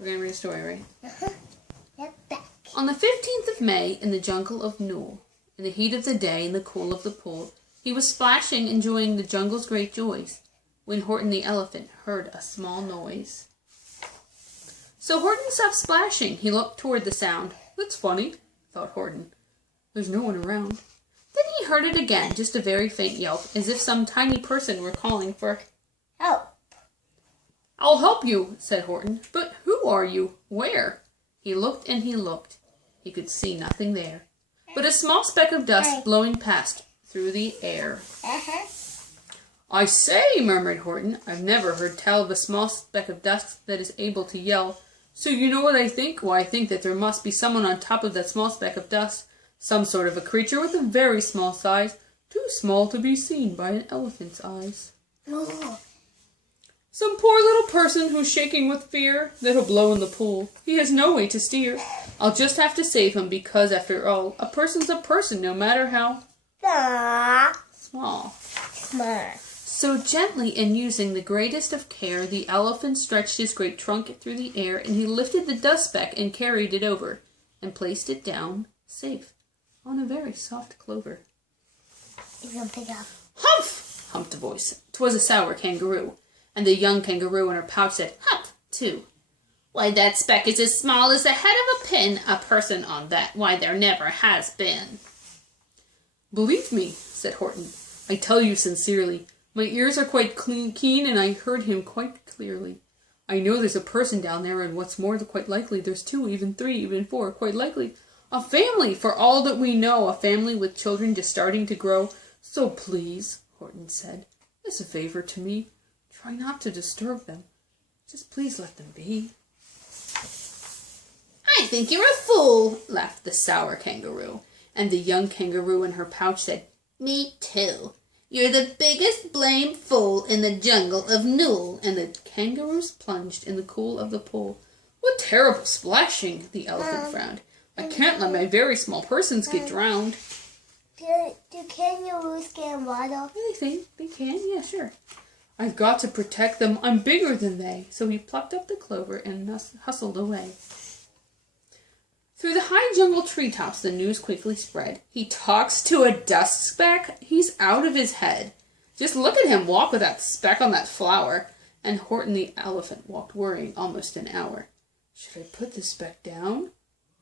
We're going to read a story, right? Yep, back. On the 15th of May, in the jungle of Newell, in the heat of the day, in the cool of the pool, he was splashing, enjoying the jungle's great joys, when Horton the elephant heard a small noise. So Horton stopped splashing. He looked toward the sound. That's funny, thought Horton. There's no one around. Then he heard it again, just a very faint yelp, as if some tiny person were calling for help. I'll help you, said Horton. But who are you? Where? He looked and he looked. He could see nothing there, but a small speck of dust blowing past through the air. I say, murmured Horton, I've never heard tell of a small speck of dust that is able to yell. So you know what I think? Well, I think that there must be someone on top of that small speck of dust. Some sort of a creature with a very small size, too small to be seen by an elephant's eyes. Some poor little person who's shaking with fear that'll blow in the pool. He has no way to steer. I'll just have to save him because, after all, a person's a person no matter how small. So gently and using the greatest of care, the elephant stretched his great trunk through the air, and he lifted the dust speck and carried it over, and placed it down, safe, on a very soft clover. You can pick up. Humph! Humped a voice. 'Twas a sour kangaroo, and the young kangaroo in her pouch said, Humph! Too. Why, that speck is as small as the head of a pin. A person on that, why, there never has been. Believe me, said Horton, I tell you sincerely, my ears are quite keen, and I heard him quite clearly. I know there's a person down there, and what's more, quite likely, there's 2, even 3, even 4, quite likely. A family, for all that we know, a family with children just starting to grow. So please, Horton said, as a favor to me, try not to disturb them. Just please let them be. I think you're a fool, laughed the sour kangaroo. And the young kangaroo in her pouch said, Me too. You're the biggest blamed fool in the jungle of Newell. And the kangaroos plunged in the cool of the pool. What terrible splashing, the elephant frowned. I can't let my very small persons get drowned. Do kangaroos get in water? Anything, they can, yeah, sure. I've got to protect them. I'm bigger than they. So he plucked up the clover and hustled away. Through the high jungle treetops, the news quickly spread. He talks to a dust speck? He's out of his head. Just look at him walk with that speck on that flower. And Horton the elephant walked worrying almost an hour. Should I put the speck down?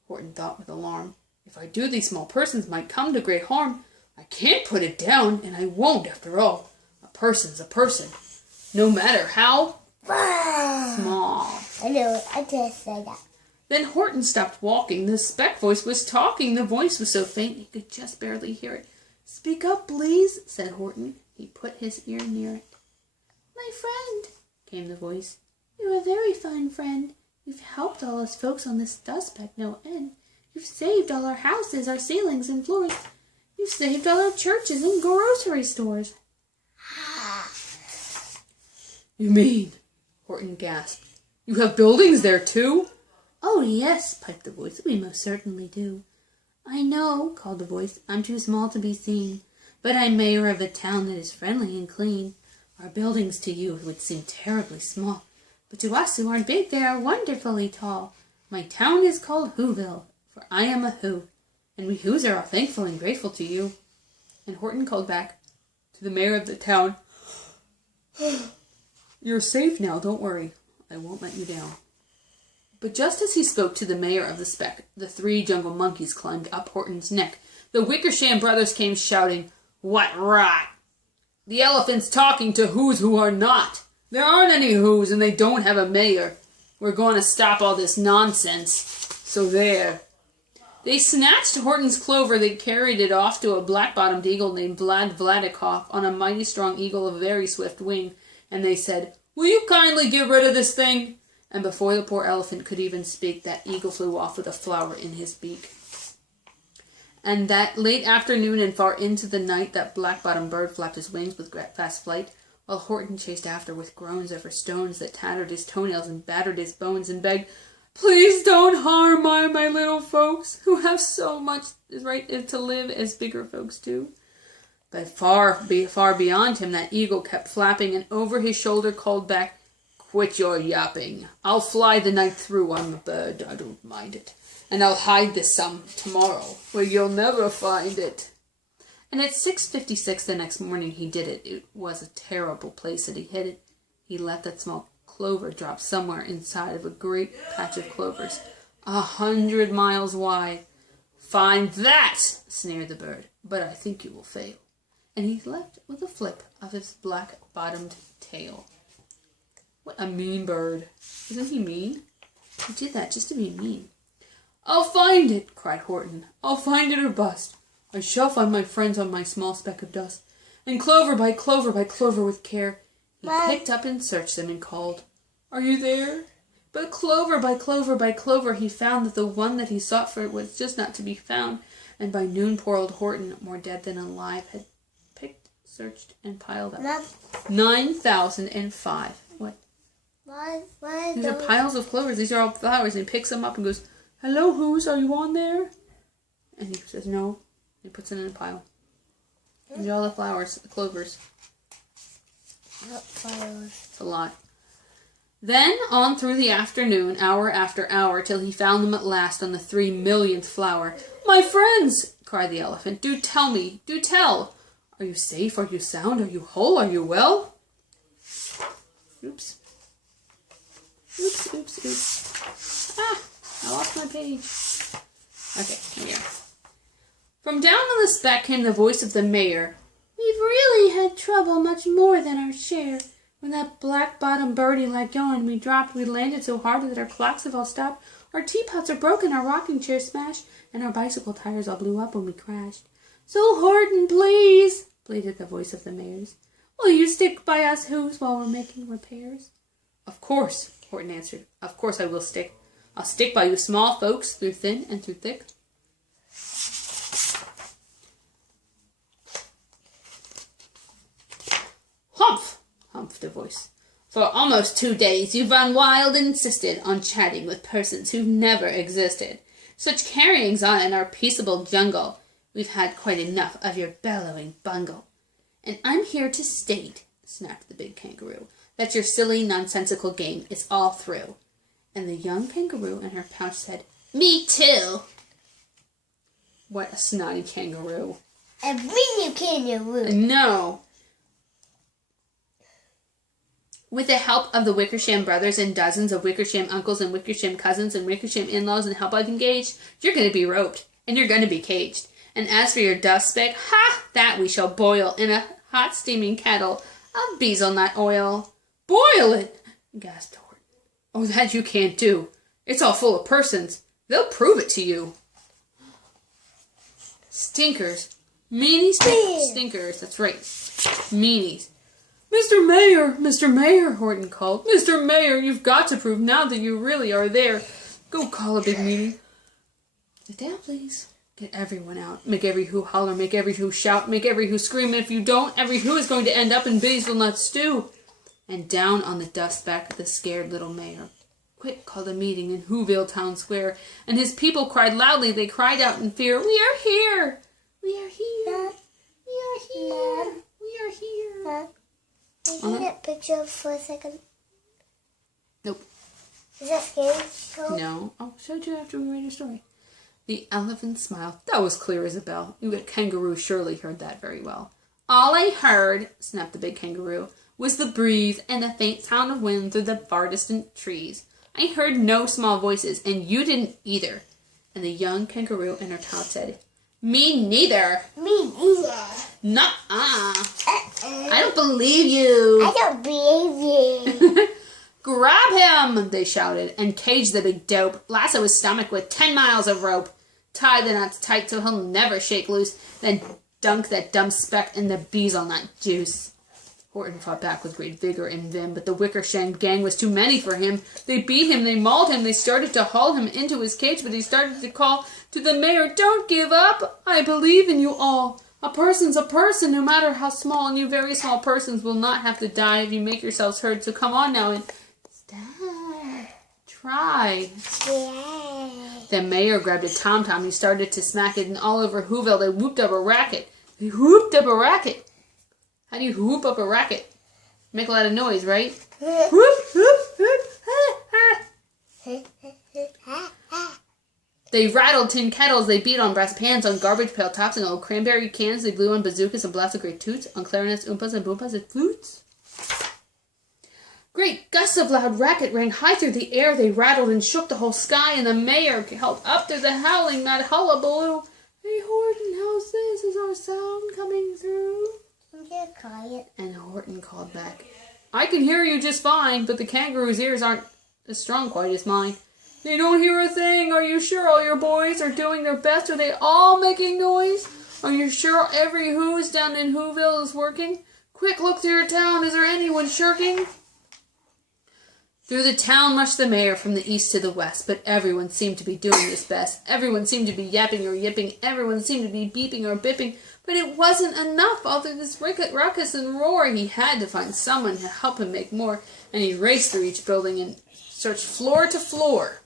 Horton thought with alarm. If I do, these small persons might come to great harm. I can't put it down, and I won't after all. A person's a person, no matter how small. I know, I just said that. Then Horton stopped walking. The speck voice was talking. The voice was so faint he could just barely hear it. Speak up, please, said Horton. He put his ear near it. My friend, came the voice. You're a very fine friend. You've helped all us folks on this dust speck no end. You've saved all our houses, our ceilings and floors. You've saved all our churches and grocery stores. You mean, Horton gasped, you have buildings there too? Oh, yes, piped the voice, we most certainly do. I know, called the voice, I'm too small to be seen, but I'm mayor of a town that is friendly and clean. Our buildings to you would seem terribly small, but to us who aren't big, they are wonderfully tall. My town is called Whoville, for I am a Who, and we Whos are all thankful and grateful to you. And Horton called back to the mayor of the town, You're safe now, don't worry. I won't let you down. But just as he spoke to the mayor of the speck, the 3 jungle monkeys climbed up Horton's neck. The Wickersham brothers came shouting, What rot! The elephant's talking to Whos who are not. There aren't any Whos, and they don't have a mayor. We're going to stop all this nonsense. So there. They snatched Horton's clover. They carried it off to a black-bottomed eagle named Vlad Vladikoff on a mighty strong eagle of very swift wing. And they said, Will you kindly get rid of this thing? And before the poor elephant could even speak, that eagle flew off with a flower in his beak. And that late afternoon and far into the night, that black-bottomed bird flapped his wings with fast flight, while Horton chased after with groans over stones that tattered his toenails and battered his bones and begged, Please don't harm my little folks, who have so much right to live as bigger folks do. But far beyond him, that eagle kept flapping, and over his shoulder called back, quit your yapping. I'll fly the night through. I'm a bird. I don't mind it. And I'll hide this some tomorrow, where you'll never find it. And at 6:56 the next morning he did it. It was a terrible place that he hid it. He let that small clover drop somewhere inside of a great patch of clovers, 100 miles wide. Find that, sneered the bird, but I think you will fail. And he left with a flip of his black-bottomed tail. What a mean bird. Isn't he mean? He did that just to be mean. I'll find it, cried Horton. I'll find it or bust. I shall find my friends on my small speck of dust. And clover by clover by clover with care, he picked up and searched them and called, Are you there? But clover by clover by clover he found that the one that he sought for was just not to be found. And by noon poor old Horton, more dead than alive, had picked, searched, and piled up 9,005. What? These are piles of clovers. These are all flowers. And he picks them up and goes, Hello, who's? Are you on there? And he says, No. He puts it in a pile. These are all the flowers, the clovers. What flowers? It's a lot. Then on through the afternoon, hour after hour, till he found them at last on the 3,000,000th flower. My friends, cried the elephant, do tell me, do tell. Are you safe? Are you sound? Are you whole? Are you well? Oops. Oops, oops, oops. Ah, I lost my page. Okay, here we go. From down on the speck came the voice of the mayor. We've really had trouble much more than our share. When that black-bottomed birdie let go and we dropped, we landed so hard that our clocks have all stopped. Our teapots are broken, our rocking chairs smashed, and our bicycle tires all blew up when we crashed. So Horton, please, pleaded the voice of the mayor's, will you stick by us who's while we're making repairs? Of course, Horton answered. Of course I will stick. I'll stick by you small folks through thin and through thick. Humph! Humphed a voice. For almost 2 days you've run wild and insisted on chatting with persons who've never existed. Such carryings on in our peaceable jungle. We've had quite enough of your bellowing bungle. And I'm here to state, snapped the big kangaroo, that your silly, nonsensical game is all through. And the young kangaroo in her pouch said, Me too. What a snotty kangaroo. A really kangaroo. No. With the help of the Wickersham brothers and dozens of Wickersham uncles and Wickersham cousins and Wickersham in-laws and help I've engaged, you're going to be roped, and you're going to be caged. And as for your dust speck, ha! That we shall boil in a hot steaming kettle of bezelnut oil. Boil it! Gasped Horton. Oh, that you can't do. It's all full of persons. They'll prove it to you. Stinkers. Meanie stinkers. That's right. Meanies. Mr. Mayor, Horton called. Mr. Mayor, you've got to prove now that you really are there. Go call a big meeting. Sit down, please. Get everyone out. Make every who holler, make every who shout, make every who scream, and if you don't, every who is going to end up in hazelnut stew. And down on the dust back the scared little mayor. Quick called a meeting in Whoville Town Square, and his people cried loudly. They cried out in fear, We are here! We are here! We are here! We are here! Can you get a picture for a second? Nope. Is that scary? No. I'll show it to you after we read your story. The elephant smiled. That was clear as a bell. The kangaroo surely heard that very well. All I heard, snapped the big kangaroo, was the breeze and the faint sound of wind through the far distant trees. I heard no small voices, and you didn't either. And the young kangaroo in her pouch said, Me neither. Me neither. Nuh-uh. I don't believe you. I don't believe you. Grab him, they shouted, and cage the big dope. Lasso his stomach with 10 miles of rope. Tie the nuts tight so he'll never shake loose. Then dunk that dumb speck in the hazelnut juice. Horton fought back with great vigor and vim, but the Wickersham gang was too many for him. They beat him, they mauled him, they started to haul him into his cage, but he started to call to the mayor, Don't give up! I believe in you all. A person's a person, no matter how small, and you very small persons will not have to die if you make yourselves heard. So come on now and try. Yeah. The mayor grabbed a tom-tom. He started to smack it, and all over Whoville they whooped up a racket. They whooped up a racket. How do you whoop up a racket? Make a lot of noise, right? Whoop, whoop. They rattled tin kettles, they beat on brass pans, on garbage pail tops and old cranberry cans, they blew on bazookas and blasted great toots, on clarinets, oompas and boompas and flutes. Great gusts of loud racket rang high through the air, they rattled and shook the whole sky, and the mayor held up through the howling, mad hullabaloo. Hey Horton, how's this? Is our sound coming through? Get quiet. And Horton called back, I can hear you just fine, but the kangaroo's ears aren't as strong quite as mine. They don't hear a thing. Are you sure all your boys are doing their best? Are they all making noise? Are you sure every who's down in Whoville is working? Quick, look through your town. Is there anyone shirking? Through the town rushed the mayor from the east to the west, but everyone seemed to be doing his best. Everyone seemed to be yapping or yipping. Everyone seemed to be beeping or bipping. But it wasn't enough. All through this ruckus and roar, he had to find someone to help him make more. And he raced through each building and searched floor to floor.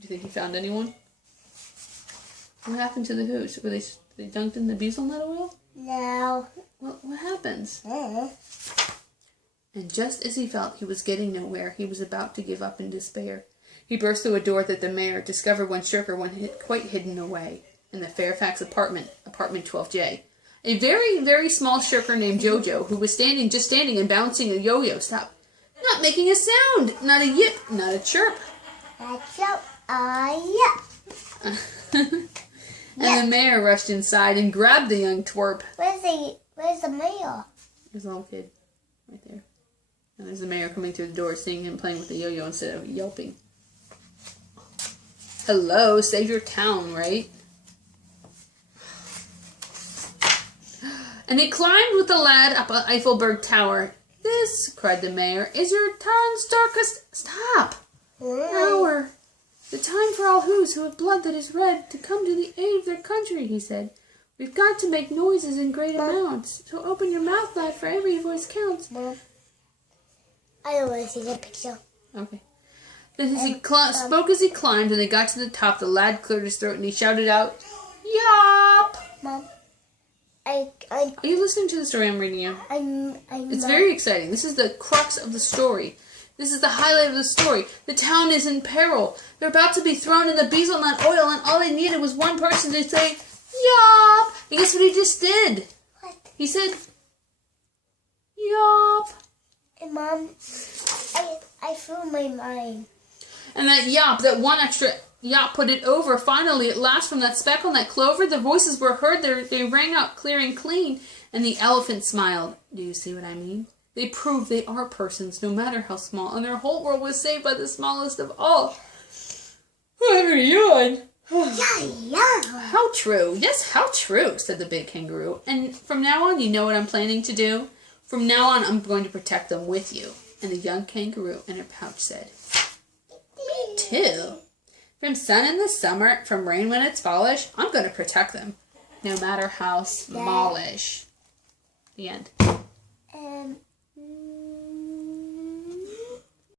Do you think he found anyone? What happened to the Who's? Were they dunked in the bezel nut oil? No. What happens? And just as he felt he was getting nowhere, he was about to give up in despair. He burst through a door that the mayor discovered one shirker quite hidden away in the Fairfax apartment 12J. A very, very small shirker named Jojo, who was just standing and bouncing a yo-yo, stopped. Not making a sound, not a yip, not a chirp. That's yep. And the mayor rushed inside and grabbed the young twerp. Where's the mayor? There's a little kid right there. And there's the mayor coming through the door, seeing him playing with the yo-yo instead of yelping. Hello, save your town, right? And he climbed with the lad up Eiffelberg Tower. This, cried the mayor, is your town's darkest... Stop! Hour. The time for all who have blood that is red to come to the aid of their country, he said. We've got to make noises in great amounts. So open your mouth, lad, for every voice counts. Mom, I don't want to see the picture. Okay. Then as he spoke as he climbed, and they got to the top, the lad cleared his throat and he shouted out, Yop! Mom, Are you listening to the story I'm reading you? It's very exciting. This is the crux of the story. This is the highlight of the story. The town is in peril. They're about to be thrown in the bezel nut oil, and all they needed was one person to say, Yop! And guess what he just did? What? He said, Yop! Hey, Mom, I flew my mind. And that yop, that one extra yop put it over. Finally, at last, from that speck on that clover, the voices were heard. They rang out clear and clean. And the elephant smiled. Do you see what I mean? They prove they are persons, no matter how small. And their whole world was saved by the smallest of all. I'm yawn. Yeah. How true. Yes, how true, said the big kangaroo. And from now on, you know what I'm planning to do? From now on, I'm going to protect them with you. And the young kangaroo in her pouch said, Me too. From sun in the summer, from rain when it's fallish, I'm going to protect them, no matter how smallish. The end.